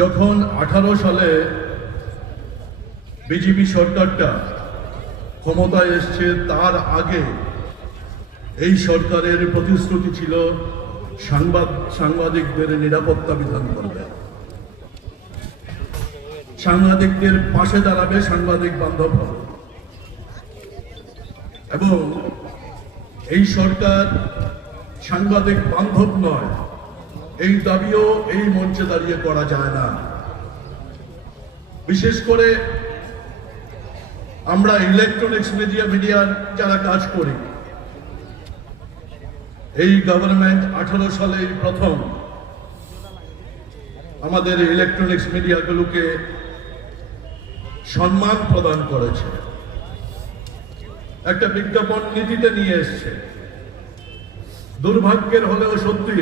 যখন 18 সালে বিজেপি সরকারটা ক্ষমতায় এসছে, তার আগে এই সরকারের প্রতিশ্রুতি ছিল সাংবাদিকদের নিরাপত্তা বিধান করবে, সাংবাদিকদের পাশে দাঁড়াবে, সাংবাদিক বান্ধব হবে। এবং এই সরকার সাংবাদিক বান্ধব নয়, এই দাবিও এই মঞ্চে দাঁড়িয়ে করা যায় না। বিশেষ করে আমরা ইলেকট্রনিক্স মিডিয়ার যারা কাজ করি, এই গভর্নমেন্ট 18 সালে প্রথম আমাদের ইলেকট্রনিক্স মিডিয়াগুলোকে সম্মান প্রদান করেছে, একটা বিজ্ঞাপন নীতিতে নিয়ে এসছে। দুর্ভাগ্যের হলেও সত্যি,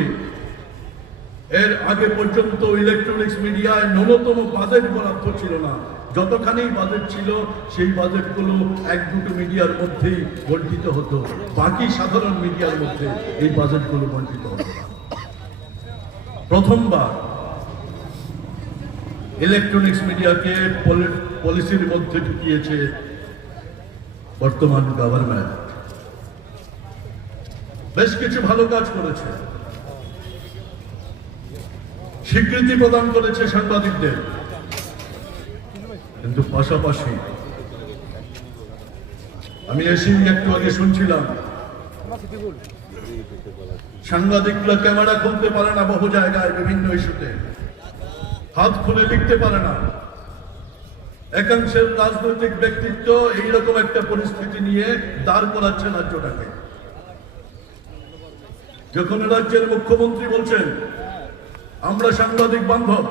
এর আগে পর্যন্ত ইলেকট্রনিক্স মিডিয়ায় ন্যূনতম বাজেট বরাদ্দ ছিল না। যতখানি বাজেট ছিল, সেই বাজেটগুলো 1-2 মিডিয়ার মধ্যেই বণ্টিত হতো, বাকি সাধারণ মিডিয়ার মধ্যে এই বাজেটগুলো বণ্টিত হতো না। প্রথমবার ইলেকট্রনিক্স মিডিয়াকে পলিসির মধ্যে ঢুকিয়েছে বর্তমান গভর্নমেন্ট। বেশ কিছু ভালো কাজ করেছে, স্বীকৃতি প্রদান করেছে সাংবাদিকদের, কিন্তু পাশাপাশি আমি এসেই একটু আগে শুনছিলাম সাংবাদিকরা ক্যামেরা খুলতে পারে না, বহু জায়গায় বিভিন্ন ইস্যুতে হাত খুলে লিখতে পারে না। একাংশের রাজনৈতিক ব্যক্তিত্ব এইরকম একটা পরিস্থিতি নিয়ে দাঁড় করাচ্ছে রাজ্যটাকে। যখন রাজ্যের মুখ্যমন্ত্রী বলছেন আমরা সাংবাদিক বান্ধব,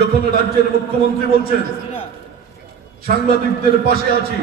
যখন রাজ্যের মুখ্যমন্ত্রী বলছেন সাংবাদিকদের পাশে আছি,